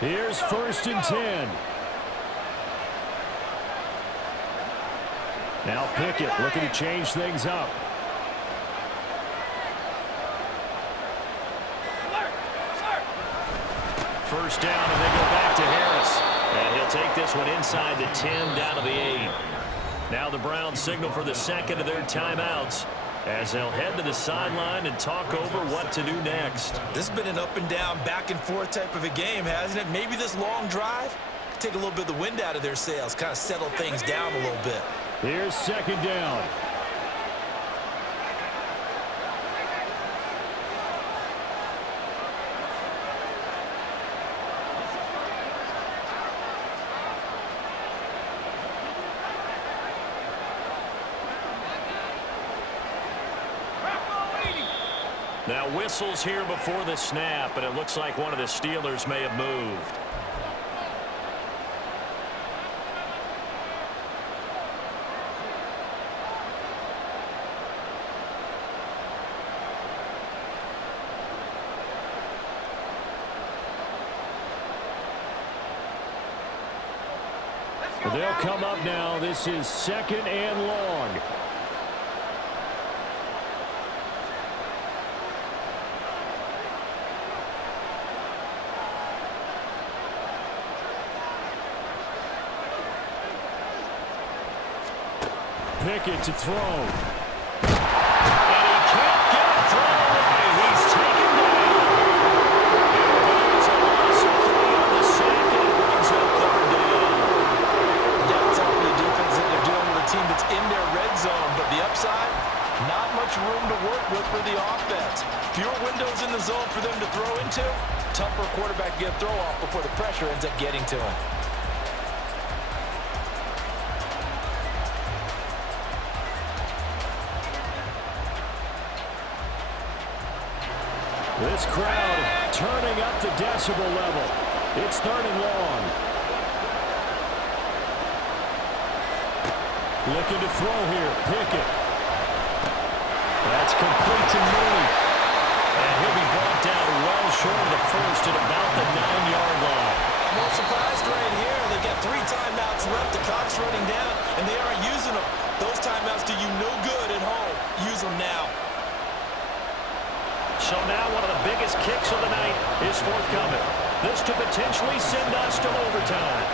Here's 1st and 10. Now Pickett looking to change things up. First down, and they go back to Harris. And he'll take this one inside the 10, down to the 8. Now the Browns signal for the second of their timeouts as they'll head to the sideline and talk over what to do next. This has been an up and down, back and forth type of a game, hasn't it? Maybe this long drive take a little bit of the wind out of their sails, kind of settle things down a little bit. Here's 2nd down. Now whistles here before the snap, and it looks like one of the Steelers may have moved. They'll come up now. This is 2nd and long. Pickett to throw. And he can't get a throw away. He's taken down. And it's a loss of 3 on the sack, and it brings up 3rd down. That's all for the defense that they're dealing with a team that's in their red zone. But the upside, not much room to work with for the offense. Fewer windows in the zone for them to throw into. Tough for a quarterback to get a throw off before the pressure ends up getting to him. This crowd turning up the decibel level. It's 3rd and long. Looking to throw here. Pickett. That's complete to Mooney. And he'll be brought down well short of the first at about the 9-yard line. I'm not surprised right here. They've got 3 timeouts left. The clock's running down, and they aren't using them. Those timeouts do you no good at home. Use them now. So now one of the biggest kicks of the night is forthcoming. This could potentially send us to overtime.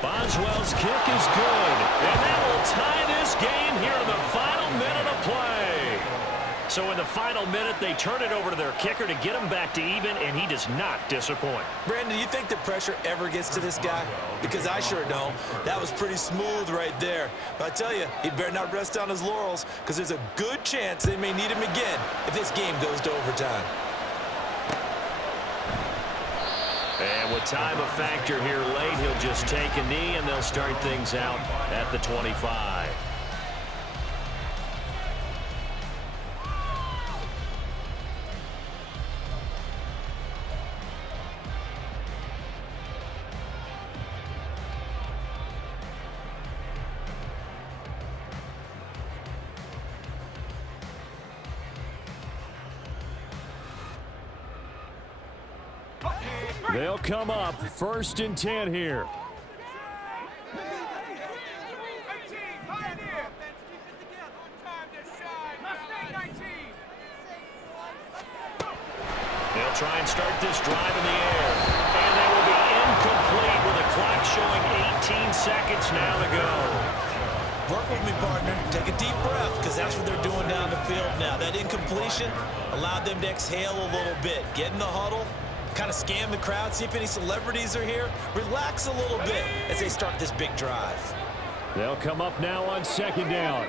Boswell's kick is good. And that will tie this game here in the final minute of play. So in the final minute, they turn it over to their kicker to get him back to even, and he does not disappoint. Brandon, do you think the pressure ever gets to this guy? Because I sure don't. That was pretty smooth right there. But I tell you, he better not rest on his laurels, because there's a good chance they may need him again if this game goes to overtime. And with time a factor here late, he'll just take a knee, and they'll start things out at the 25. They'll come up 1st and 10 here. They'll try and start this drive in the air. And they will be incomplete with the clock showing 18 seconds now to go. Work with me, partner. Take a deep breath, because that's what they're doing down the field now. That incompletion allowed them to exhale a little bit. Get in the huddle. Kind of scan the crowd, see if any celebrities are here. Relax a little bit as they start this big drive. They'll come up now on 2nd down.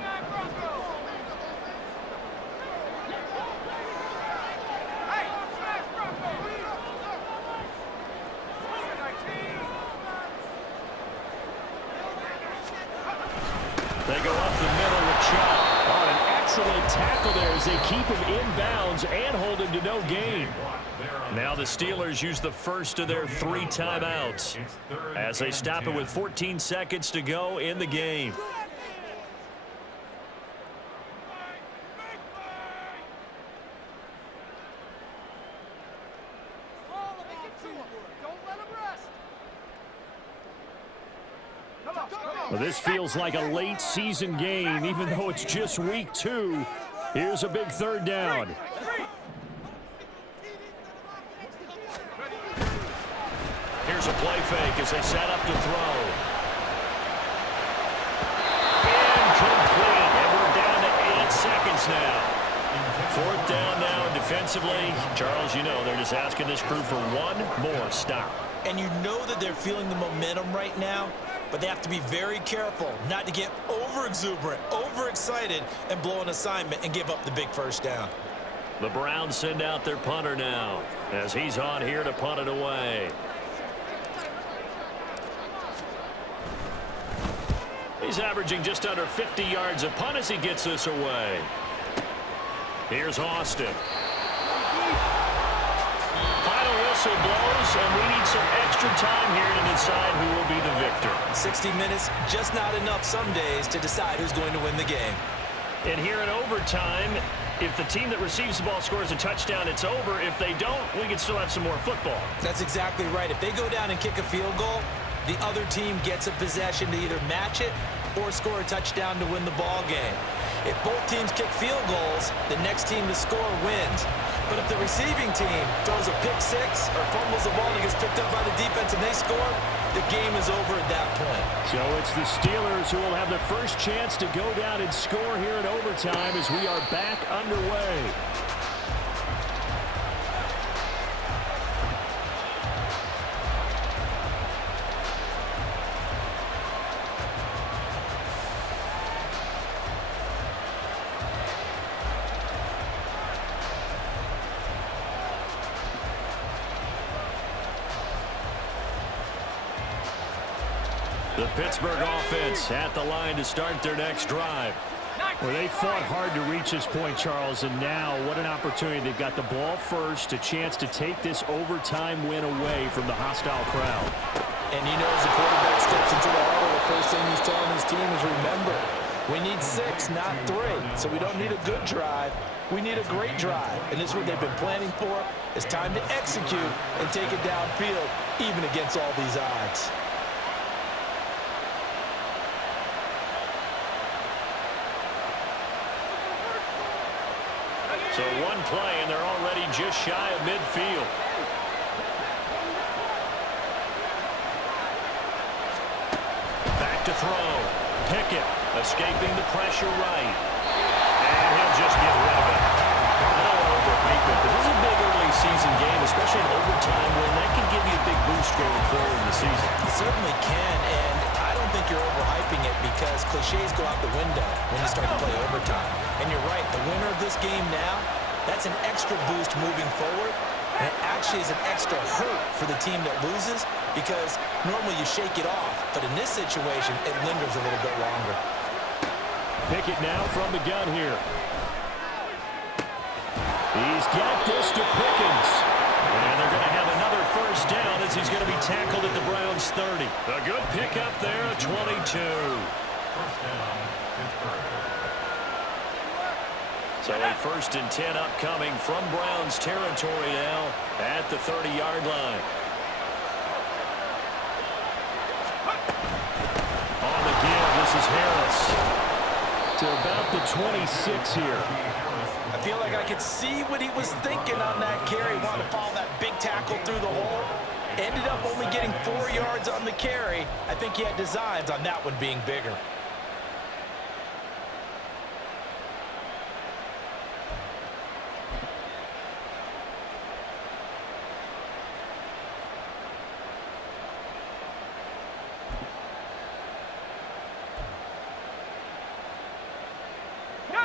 They go up the middle with Chubb. Oh, an excellent tackle there as they keep him in bounds and hold him to no gain. Now the Steelers use the first of their 3 timeouts as they stop it with 14 seconds to go in the game. Well, this feels like a late season game, even though it's just week 2. Here's a big third down. Here's a play fake as they set up to throw. Incomplete, and we're down to 8 seconds now. 4th down now defensively. Charles, you know, they're just asking this crew for one more stop. And you know that they're feeling the momentum right now, but they have to be very careful not to get over-exuberant, overexcited, and blow an assignment and give up the big first down. The Browns send out their punter now as he's on here to punt it away. He's averaging just under 50 yards a punt as he gets this away. Here's Austin. Final whistle blows, and we need some extra time here to decide who will be the victor. 60 minutes, just not enough some days to decide who's going to win the game. And here in overtime, if the team that receives the ball scores a touchdown, it's over. If they don't, we can still have some more football. That's exactly right. If they go down and kick a field goal, the other team gets a possession to either match it or score a touchdown to win the ball game. If both teams kick field goals, the next team to score wins. But if the receiving team throws a pick six or fumbles the ball and gets picked up by the defense and they score, the game is over at that point. So it's the Steelers who will have the first chance to go down and score here in overtime as we are back underway. The Pittsburgh offense at the line to start their next drive. Well, they fought hard to reach this point, Charles, and now what an opportunity. They've got the ball first, a chance to take this overtime win away from the hostile crowd. And you know, as the quarterback steps into the huddle, the first thing he's telling his team is, remember, we need 6, not 3. So we don't need a good drive. We need a great drive. And this is what they've been planning for. It's time to execute and take it downfield, even against all these odds. So one play, and they're already just shy of midfield. Back to throw. Pickett escaping the pressure right. And he'll just get rid of it. I don't want to overhype it, but this is a big early season game, especially in overtime, when that can give you a big boost going forward in the season. It certainly can, and I don't think you're overhyping it because cliches go out the window when you start to play overtime. And you're right, the winner of this game now, that's an extra boost moving forward. And it actually is an extra hurt for the team that loses because normally you shake it off. But in this situation, it lingers a little bit longer. Pickett now from the gun here. He's got this to Pickens. And they're going to have another first down as he's going to be tackled at the Browns' 30. A good pickup there, 22. First down, Pittsburgh. So a 1st and 10 upcoming from Browns territory now at the 30-yard line. On the give, this is Harris. To about the 26 here. I feel like I could see what he was thinking on that carry. Wanted to follow that big tackle through the hole. Ended up only getting 4 yards on the carry. I think he had designs on that one being bigger.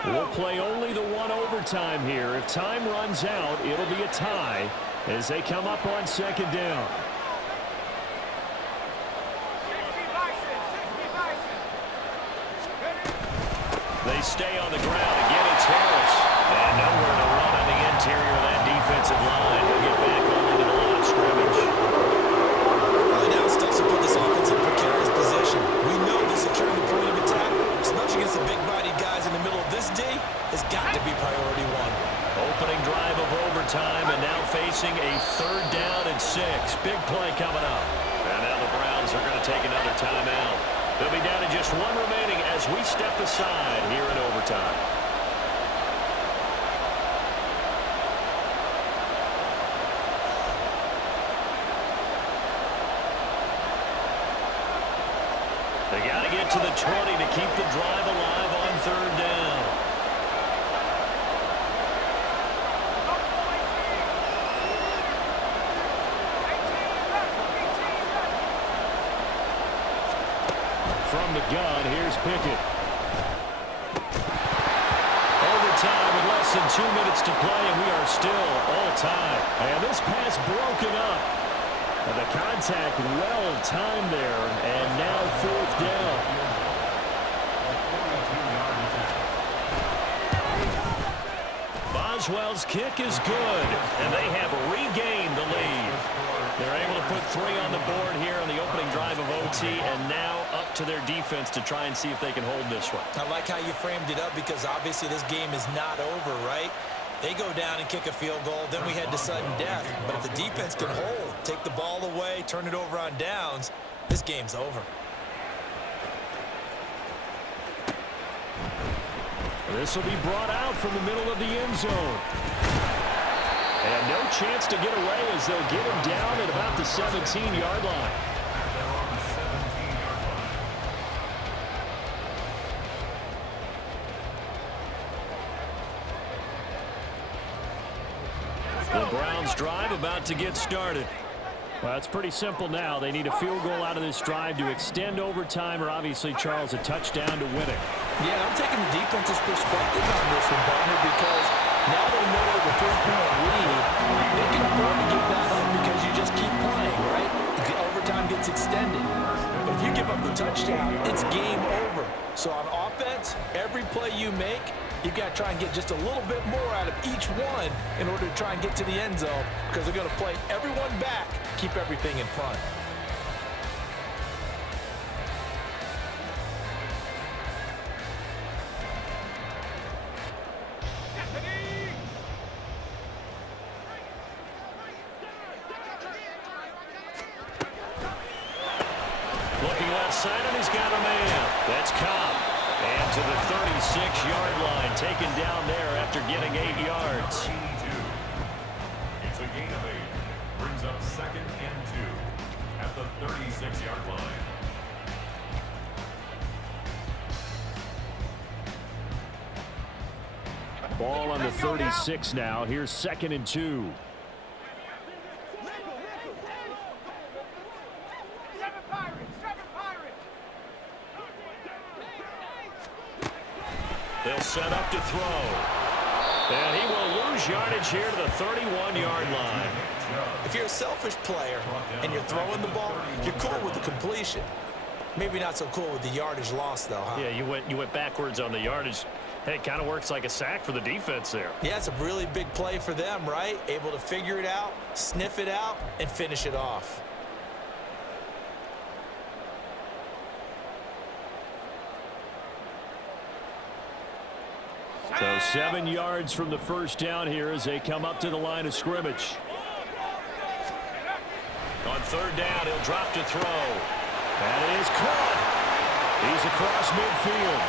We'll play only the one overtime here. If time runs out, it'll be a tie as they come up on 2nd down. They stay on the ground. Again, it's Harris. And nowhere to run on the interior of that defensive line. He'll get back on into the line of scrimmage. Early down stuff to put this offense in a precarious position. We know the securing the point of attack, especially against the big-bodied guys in the middle of this D, has got to be priority 1. Opening drive of overtime, and now facing a 3rd down and 6. Big play coming up. And now the Browns are going to take another timeout. They'll be down to just one remaining as we step aside here in overtime. They got to get to the 20 to keep the drive alive on third down. From the gun, here's Pickett. Overtime with less than 2 minutes to play, and we are still all time. And this pass broken up. And the contact well timed there, and now fourth down. Boswell's kick is good, and they have regained the lead. They're able to put 3 on the board here on the opening drive of OT, and now up to their defense to try and see if they can hold this one. I like how you framed it up because obviously this game is not over, right? They go down and kick a field goal, then we head to sudden death. But if the defense can hold, take the ball away, turn it over on downs, this game's over. This will be brought out from the middle of the end zone. And no chance to get away as they'll get him down at about the 17-yard line. The Browns drive about to get started. Well, it's pretty simple now. They need a field goal out of this drive to extend overtime, or obviously, Charles, a touchdown to win it. Yeah, I'm taking the defense's perspective on this one, partner, because now they know the 3-point lead. They can afford to give that up because you just keep playing, right? The overtime gets extended. But if you give up the touchdown, it's game over. So on offense, every play you make, you've got to try and get just a little bit more out of each one in order to try and get to the end zone because they're going to play everyone back, keep everything in front. Looking left side, and he's got a man. That's Cobb. And to the 36-yard line, taken down there after getting 8 yards. It's a gain of 8. Brings up 2nd and 2 at the 36-yard line. Ball on the 36 now. Here's 2nd and 2. They'll set up to throw. And he will lose yardage here to the 31-yard line. If you're a selfish player and you're throwing the ball, you're cool with the completion. Maybe not so cool with the yardage loss, though, huh? Yeah, you went backwards on the yardage. Hey, it kind of works like a sack for the defense there. Yeah, it's a really big play for them, right? Able to figure it out, sniff it out, and finish it off. So 7 yards from the first down here as they come up to the line of scrimmage. On third down, he'll drop to throw. That is caught. He's across midfield.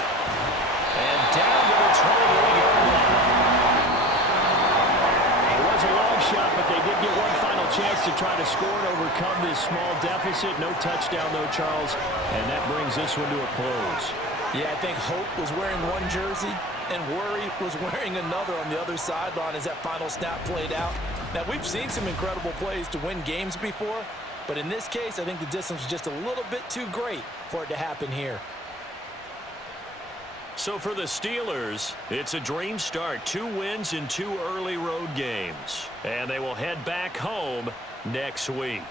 And down to the 28-yard line. It was a long shot, but they did get one final chance to try to score and overcome this small deficit. No touchdown, though, Charles. And that brings this one to a close. Yeah, I think Hope was wearing one jersey and Worry was wearing another on the other sideline as that final snap played out. Now, we've seen some incredible plays to win games before, but in this case, I think the distance was just a little bit too great for it to happen here. So for the Steelers, it's a dream start. 2 wins in 2 early road games. And they will head back home next week.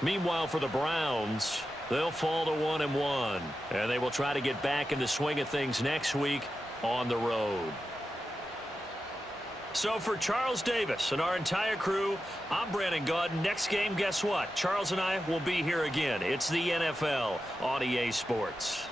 Meanwhile, for the Browns, they'll fall to 1-1. And they will try to get back in the swing of things next week on the road. So for Charles Davis and our entire crew, I'm Brandon Gaudin. Next game, guess what? Charles and I will be here again. It's the NFL on EA Sports.